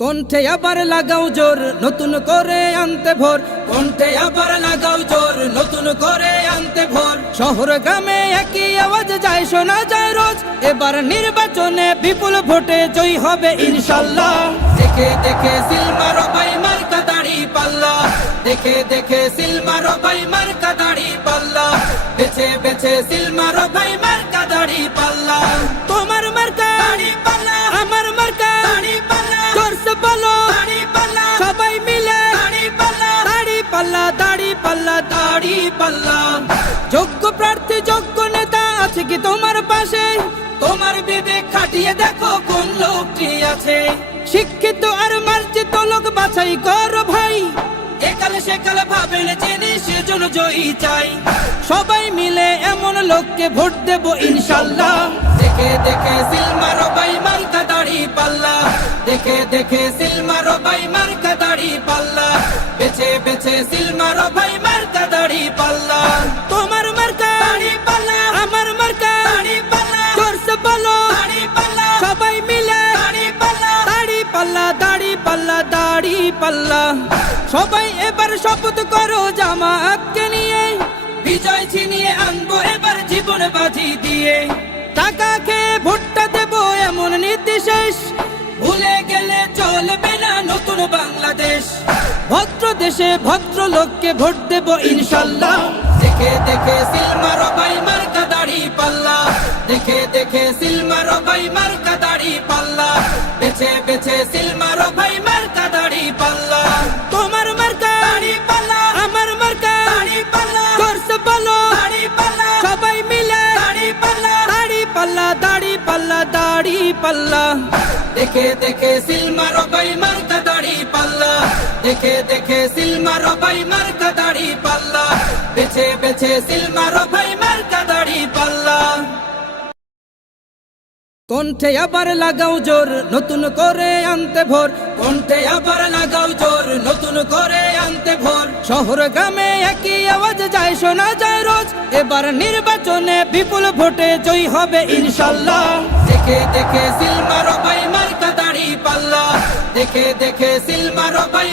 কণ্ঠে আবার লাগাও জোর নতুন করে আনতে ভোর, কণ্ঠে আবার লাগাও জোর নতুন করে আনতে ভোর। শহর গ্রামে একই আওয়াজ যায় শোনা যায় রোজ, এবার নির্বাচনে বিপুল ভোটে জয় হবে ইনশাল্লাহ। দেখে দেখে সিল মারো ভাই মার্কা দাড়ি পাল্লা, দেখে দেখে সিল মারো ভাই মার্কা দাড়ি পাল্লা, বেছে বেছে সিল মারো ভাই মার্কা দাড়ি পাল্লা। তোমার মার্কা দাড়ি পাল্লা, আমার মার্কা দাড়ি পাল্লা, জোরসে বলো দাড়ি পাল্লা, সবাই মিলে দাড়ি পাল্লা, দাড়ি পাল্লা, দাড়ি পাল্লা, দাড়ি পাল্লা। যোগ্য প্রার্থী যোগ্য নেতা আছে কি তোমার পাশে? তোমার বিবেক খাটিয়ে দেখো কোন লোকটি আছে। শিক্ষিত আর মার্জিত লোক বাছাই করো ভাই, একালে সেকালে ভাবেন জেনে সেজন্য জয়ী চাই। সবাই মিলে এমন লোককে ভোট দেব ইনশাল্লাহ। দেখে দেখে সিল মারো ভাই মার্কা দাড়ি পাল্লা, দেখে দেখে সিল মারো ভাই মার্কা দাড়ি পাল্লা, বেছে বেছে সিল মারো ভাই মার্কা দাড়ি পাল্লা। তোমার মার্কা দাড়ি পাল্লা, আমার মার্কা দাড়ি পাল্লা, জোরসে বলো দাড়ি পাল্লা, সবাই মিলে দাড়ি পাল্লা, দাড়ি পাল্লা, দাড়ি পাল্লা, দাড়ি পাল্লা। সবাই এবার শপথ করো জামাতকে নিয়ে, বিজয় ছিনিয়ে আনবো এবার জীবন বাজি দিয়ে। টাকা খেয়ে ভোটটা দেবো এমন নীতি শেষ, ভুলে গেলে চলবে না নতুন বাংলাদেশ। ভদ্র দেশে ভদ্র লোককে ভোট দেব ইনশাল্লাহ। দেখে দেখে সিল মারো ভাই মার্কা দাড়ি পাল্লা, দেখে দেখে সিল মারো ভাই মার্কা দাড়ি পাল্লা, বেছে বেছে সিল মারো ভাই মার্কা দাড়ি পাল্লা। তোমার মার্কা দাড়ি পাল্লা, আমার মার্কা দাড়ি পাল্লা, জোরসে বলো দাড়ি পাল্লা, সবাই মিলে দাড়ি পাল্লা, দাড়ি পাল্লা, দাড়ি পাল্লা, দাড়ি পাল্লা। দেখে দেখে সিল মারো ভাই মার্কা দাড়ি পাল্লা, দেখে দেখে সিল মারো ভাই মার্কা দাড়ি পাল্লা, বেছে বেছে সিল মারো ভাই মার্কা দাড়ি পাল্লা। কণ্ঠে আবার লাগাও জোর নতুন করে আনতে ভোর, কণ্ঠে আবার লাগাও জোর নতুন করে আনতে ভোর। শহর গ্রামে একই আওয়াজ যায় শোনা যায় রোজ, এবার নির্বাচনে বিপুল ভোটে জয় হবে ইনশাল্লাহ। দেখে দেখে সিল মারো ভাই মার্কা দাড়ি পাল্লা, দেখে দেখে সিল মারো ভাই